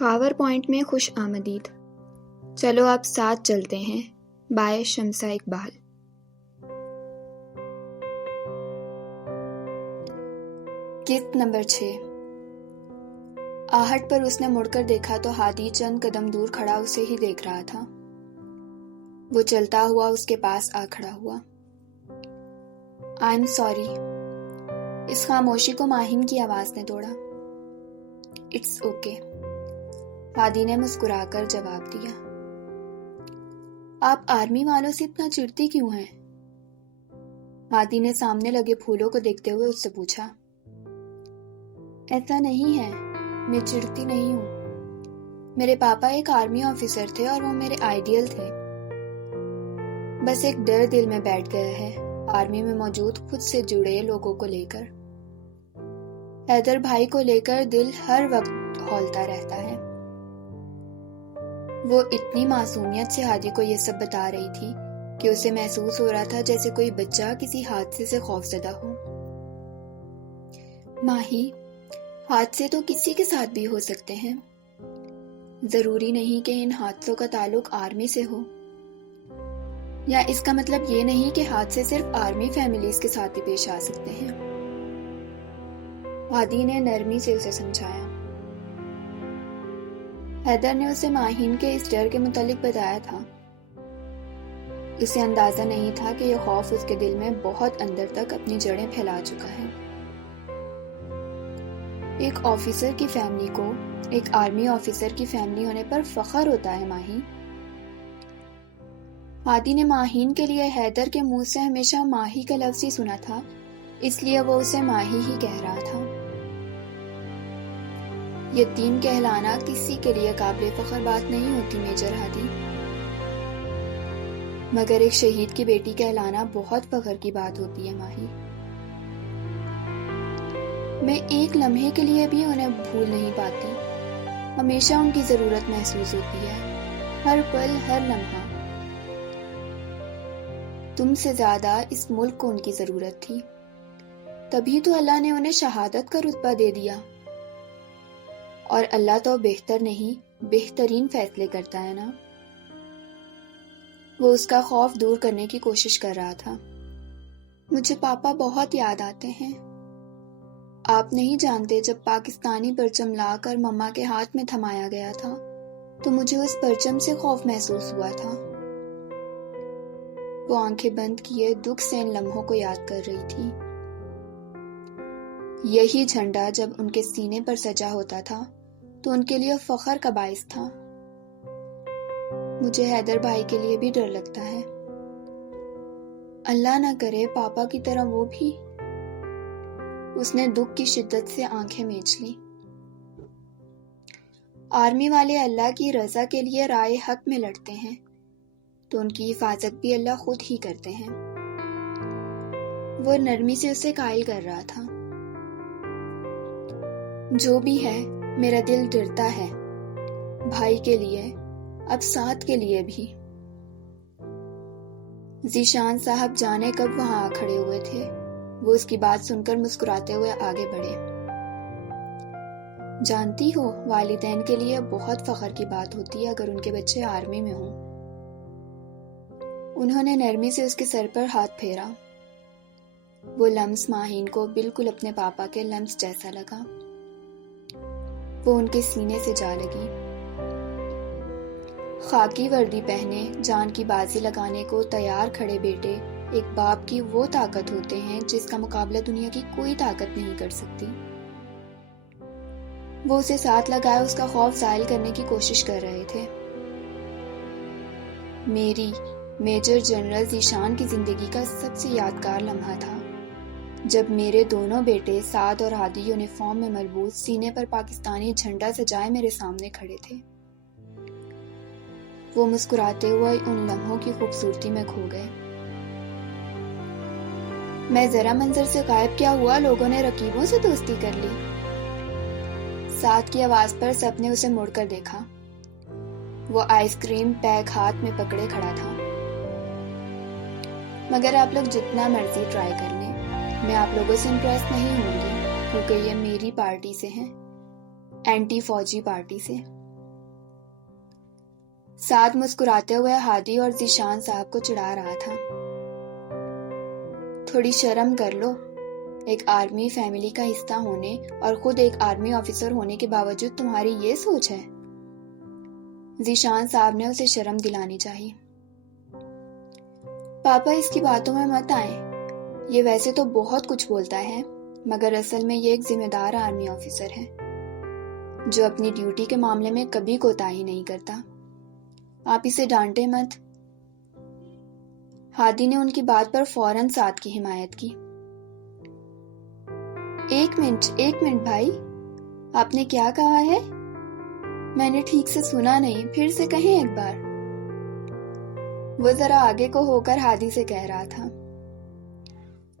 Khawar point میں خوش آمدید. چلو آپ ساتھ چلتے ہیں. بائے شمسہ اقبال. قسط نمبر 6. آہٹ پر اس نے مڑ کر دیکھا تو ہادی چند قدم دور کھڑا اسے ہی دیکھ رہا تھا. وہ چلتا ہوا اس کے پاس آ کھڑا ہوا. I'm sorry. اس خاموشی کو ماہین کی آواز نے توڑا. It's okay. ہادی نے مسکرا کر جواب دیا. آپ آرمی والوں سے اتنا چڑتی کیوں ہیں؟ ہادی نے سامنے لگے پھولوں کو دیکھتے ہوئے اس سے پوچھا. ایسا نہیں ہے، میں چڑتی نہیں ہوں. میرے پاپا ایک آرمی آفیسر تھے اور وہ میرے آئیڈیل تھے. بس ایک ڈر دل میں بیٹھ گیا ہے آرمی میں موجود خود سے جڑے لوگوں کو لے کر. حیدر بھائی کو لے کر دل ہر وقت ہولتا رہتا ہے. وہ اتنی معصومیت سے ہادی کو یہ سب بتا رہی تھی کہ اسے محسوس ہو رہا تھا جیسے کوئی بچہ کسی حادثے سے خوفزدہ ہو. ماہی، حادثے تو کسی کے ساتھ بھی ہو سکتے ہیں. ضروری نہیں کہ ان حادثوں کا تعلق آرمی سے ہو. یا اس کا مطلب یہ نہیں کہ حادثے صرف آرمی فیملیز کے ساتھ ہی پیش آ سکتے ہیں. ہادی نے نرمی سے اسے سمجھایا. حیدر نے اسے ماہین کے اس ڈر کے متعلق بتایا تھا. اسے اندازہ نہیں تھا کہ یہ خوف اس کے دل میں بہت اندر تک اپنی جڑیں پھیلا چکا ہے. ایک آفیسر کی فیملی کو ایک آرمی آفیسر کی فیملی ہونے پر فخر ہوتا ہے ماہی. ہادی نے ماہین کے لیے حیدر کے منہ سے ہمیشہ ماہی کا لفظ ہی سنا تھا، اس لیے وہ اسے ماہی ہی کہہ رہا تھا. یتیم کہلانا کسی کے لیے قابل فخر بات نہیں ہوتی میجر ہادی، مگر ایک شہید کی بیٹی کہلانا بہت فخر کی بات ہوتی ہے ماہی. میں ایک لمحے کے لیے بھی انہیں بھول نہیں پاتی. ہمیشہ ان کی ضرورت محسوس ہوتی ہے، ہر پل ہر لمحہ. تم سے زیادہ اس ملک کو ان کی ضرورت تھی، تبھی تو اللہ نے انہیں شہادت کا رتبہ دے دیا. اور اللہ تو بہتر نہیں بہترین فیصلے کرتا ہے نا. وہ اس کا خوف دور کرنے کی کوشش کر رہا تھا. مجھے پاپا بہت یاد آتے ہیں. آپ نہیں جانتے، جب پاکستانی پرچم لا کر مما کے ہاتھ میں تھمایا گیا تھا تو مجھے اس پرچم سے خوف محسوس ہوا تھا. وہ آنکھیں بند کیے دکھ سے ان لمحوں کو یاد کر رہی تھی. یہی جھنڈا جب ان کے سینے پر سجا ہوتا تھا تو ان کے لیے فخر کا باعث تھا. مجھے حیدر بھائی کے لیے بھی ڈر لگتا ہے. اللہ نہ کرے پاپا کی طرح وہ بھی. اس نے دکھ کی شدت سے آنکھیں میچ لی. آرمی والے اللہ کی رضا کے لیے رائے حق میں لڑتے ہیں تو ان کی حفاظت بھی اللہ خود ہی کرتے ہیں. وہ نرمی سے اسے قائل کر رہا تھا. جو بھی ہے میرا دل ڈرتا ہے، بھائی کے لیے، اب ساتھ کے لیے بھی. ذیشان صاحب جانے کب وہاں آ کھڑے ہوئے تھے. وہ اس کی بات سن کر مسکراتے ہوئے آگے بڑھے. جانتی ہو، والدین کے لیے بہت فخر کی بات ہوتی ہے اگر ان کے بچے آرمی میں ہوں. انہوں نے نرمی سے اس کے سر پر ہاتھ پھیرا. وہ لمس ماہین کو بالکل اپنے پاپا کے لمس جیسا لگا. وہ ان کے سینے سے جا لگی. خاکی وردی پہنے جان کی بازی لگانے کو تیار کھڑے بیٹے ایک باپ کی وہ طاقت ہوتے ہیں جس کا مقابلہ دنیا کی کوئی طاقت نہیں کر سکتی. وہ اسے ساتھ لگائے اس کا خوف زائل کرنے کی کوشش کر رہے تھے. میری میجر جنرل ذیشان کی زندگی کا سب سے یادگار لمحہ تھا جب میرے دونوں بیٹے سعد اور ہادی یونیفارم میں مربوط سینے پر پاکستانی جھنڈا سجائے میرے سامنے کھڑے تھے. وہ مسکراتے ہوئے ان لمحوں کی خوبصورتی میں کھو گئے. میں ذرا منظر سے غائب کیا ہوا، لوگوں نے رقیبوں سے دوستی کر لی. سعد کی آواز پر سب نے اسے مڑ کر دیکھا. وہ آئس کریم پیک ہاتھ میں پکڑے کھڑا تھا. مگر آپ لوگ جتنا مرضی ٹرائی کر لیں، میں آپ لوگوں سے امپریس نہیں ہوں گی کیونکہ یہ میری پارٹی سے ہیں، اینٹی فوجی پارٹی سے. سعد مسکراتے ہوئے ہادی اور ذیشان صاحب کو چڑھا رہا تھا۔ تھوڑی شرم کر لو، ایک آرمی فیملی کا حصہ ہونے اور خود ایک آرمی آفیسر ہونے کے باوجود تمہاری یہ سوچ ہے؟ ذیشان صاحب نے اسے شرم دلانی چاہی۔ پاپا اس کی باتوں میں مت آئیں، یہ ویسے تو بہت کچھ بولتا ہے مگر اصل میں یہ ایک ذمہ دار آرمی آفیسر ہے جو اپنی ڈیوٹی کے معاملے میں کبھی کوتاہی نہیں کرتا، آپ اسے ڈانٹے مت۔ ہادی نے ان کی بات پر فوراً سعد کی حمایت کی۔ ایک منٹ بھائی، آپ نے کیا کہا ہے؟ میں نے ٹھیک سے سنا نہیں، پھر سے کہیں ایک بار۔ وہ ذرا آگے کو ہو کر ہادی سے کہہ رہا تھا،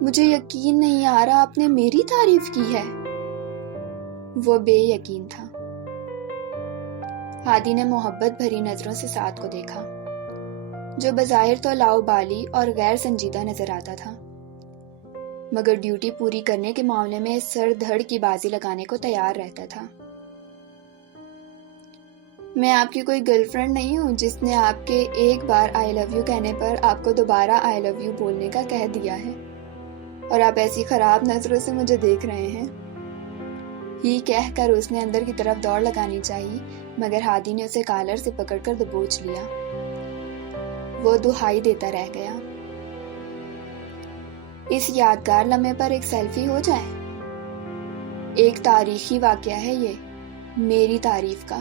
مجھے یقین نہیں آ رہا آپ نے میری تعریف کی ہے۔ وہ بے یقین تھا۔ ہادی نے محبت بھری نظروں سے سعد کو دیکھا جو بظاہر تو لاؤبالی اور غیر سنجیدہ نظر آتا تھا مگر ڈیوٹی پوری کرنے کے معاملے میں سر دھڑ کی بازی لگانے کو تیار رہتا تھا۔ میں آپ کی کوئی گرل فرینڈ نہیں ہوں جس نے آپ کے ایک بار آئی لو یو کہنے پر آپ کو دوبارہ آئی لو یو بولنے کا کہہ دیا ہے اور آپ ایسی خراب نظروں سے مجھے دیکھ رہے ہیں۔ ہی کہہ کر اس نے اندر کی طرف دوڑ لگانی چاہی مگر ہادی نے اسے کالر سے پکڑ کر دبوچ لیا۔ وہ دہائی دیتا رہ گیا، اس یادگار لمحے پر ایک سیلفی ہو جائے۔ ایک تاریخی واقعہ ہے یہ، میری تعریف کا۔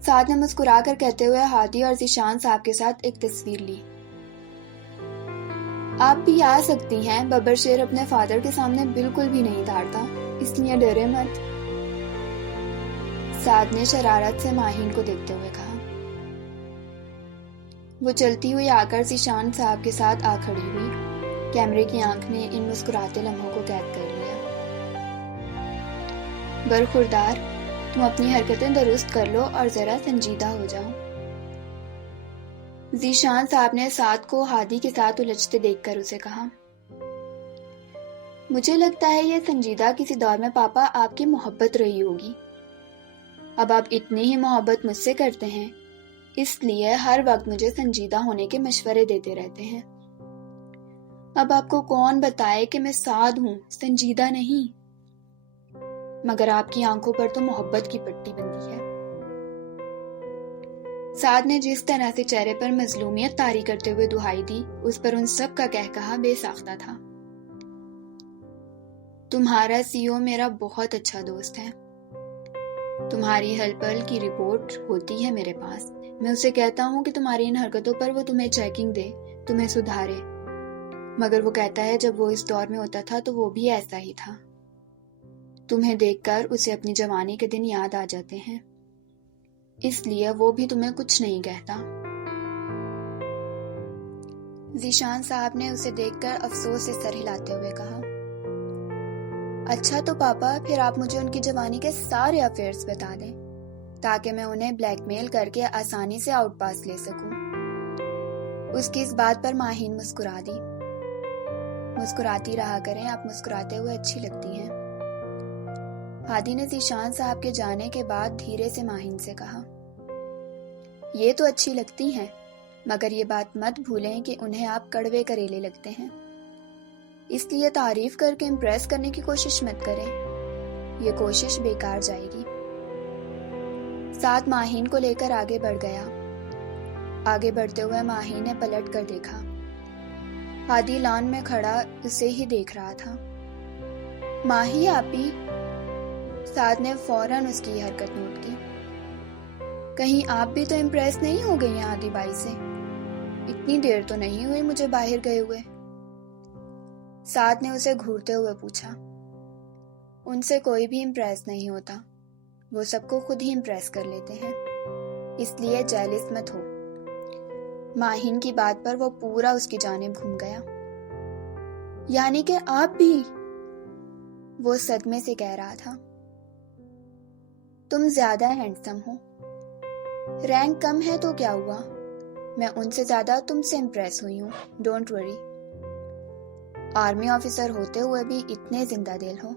سعد نے مسکرا کر کہتے ہوئے ہادی اور ذیشان صاحب کے ساتھ ایک تصویر لی۔ آپ بھی آ سکتی ہیں، ببر شیر اپنے فادر کے سامنے بالکل بھی نہیں دھاڑتا، اس لیے ڈرے مت۔ سعد نے شرارت سے ماہین کو دیکھتے ہوئے کہا۔ وہ چلتی ہوئی آ کر ذیشان صاحب کے ساتھ آ کھڑی ہوئی، کیمرے کی آنکھ نے ان مسکراتے لمحوں کو قید کر لیا۔ برخوردار، تم اپنی حرکتیں درست کر لو اور ذرا سنجیدہ ہو جاؤ۔ ذیشان صاحب نے سعد کو ہادی کے ساتھ الجھتے دیکھ کر اسے کہا، مجھے لگتا ہے یہ سنجیدہ کسی دور میں پاپا آپ کی محبت رہی ہوگی۔ اب آپ اتنی ہی محبت مجھ سے کرتے ہیں، اس لیے ہر وقت مجھے سنجیدہ ہونے کے مشورے دیتے رہتے ہیں۔ اب آپ کو کون بتائے کہ میں سعد ہوں، سنجیدہ نہیں، مگر آپ کی آنکھوں پر تو محبت کی پٹی بندھی ہے۔ سعد نے جس طرح سے چہرے پر مظلومیت طاری کرتے ہوئے دہائی دی، اس پر ان سب کا کہا بے ساختہ تھا۔ تمہارا CO میرا بہت اچھا دوست ہے، تمہاری ہل پل کی رپورٹ ہوتی ہے میرے پاس، میں اسے کہتا ہوں کہ تمہاری ان حرکتوں پر وہ تمہیں چیکنگ دے، تمہیں سدھارے، مگر وہ کہتا ہے جب وہ اس دور میں ہوتا تھا تو وہ بھی ایسا ہی تھا۔ تمہیں دیکھ کر اسے اپنی جوانی کے دن یاد آ جاتے ہیں، اس لیے وہ بھی تمہیں کچھ نہیں کہتا۔ ذیشان صاحب نے اسے دیکھ کر افسوس سے سر ہلاتے ہوئے کہا، اچھا تو پاپا پھر آپ مجھے ان کی جوانی کے سارے افیئرز بتا دیں تاکہ میں انہیں بلیک میل کر کے آسانی سے آؤٹ پاس لے سکوں۔ اس کی اس بات پر ماہین مسکرا دی۔ مسکراتی رہا کریں، آپ مسکراتے ہوئے اچھی لگتی ہیں۔ ہادی نے ذیشان صاحب کے جانے کے بعد دھیرے سے ماہین سے کہا، یہ تو اچھی لگتی ہیں مگر یہ بات مت بھولیں کہ انہیں آپ کڑوے کریلے لگتے ہیں، اس لیے تعریف کر کے امپریس کرنے کی کوشش مت کریں، یہ کوشش بیکار جائے گی۔ سعد ماہین کو لے کر آگے بڑھ گیا۔ آگے بڑھتے ہوئے ماہین نے پلٹ کر دیکھا، ہادی لان میں کھڑا اسے ہی دیکھ رہا تھا۔ ماہی آپی، سعد نے فوراً اس کی یہ حرکت نوٹ کی۔ کہیں آپ بھی تو امپریس نہیں ہو گئی ہیں ہادی بائی سے؟ اتنی دیر تو نہیں ہوئی مجھے باہر گئے ہوئے۔ سعد نے اسے گھورتے ہوئے پوچھا۔ ان سے کوئی بھی امپریس نہیں ہوتا، وہ سب کو خود ہی امپریس کر لیتے ہیں، اس لیے جیلس مت ہو۔ ماہین کی بات پر وہ پورا اس کی جانب گھوم گیا۔ یعنی کہ آپ بھی؟ وہ صدمے سے کہہ رہا تھا۔ تم زیادہ ہینڈسم ہو، رینک کم ہے تو کیا ہوا، میں ان سے زیادہ تم سے امپریس ہوئی ہوں، ڈونٹ وری۔ آرمی آفیسر ہوتے ہوئے بھی اتنے زندہ دل ہو۔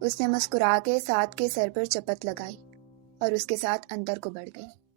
اس نے مسکرا کے سعد کے سر پر چپت لگائی۔ اور اس کے ساتھ اندر کو بڑھ گئی۔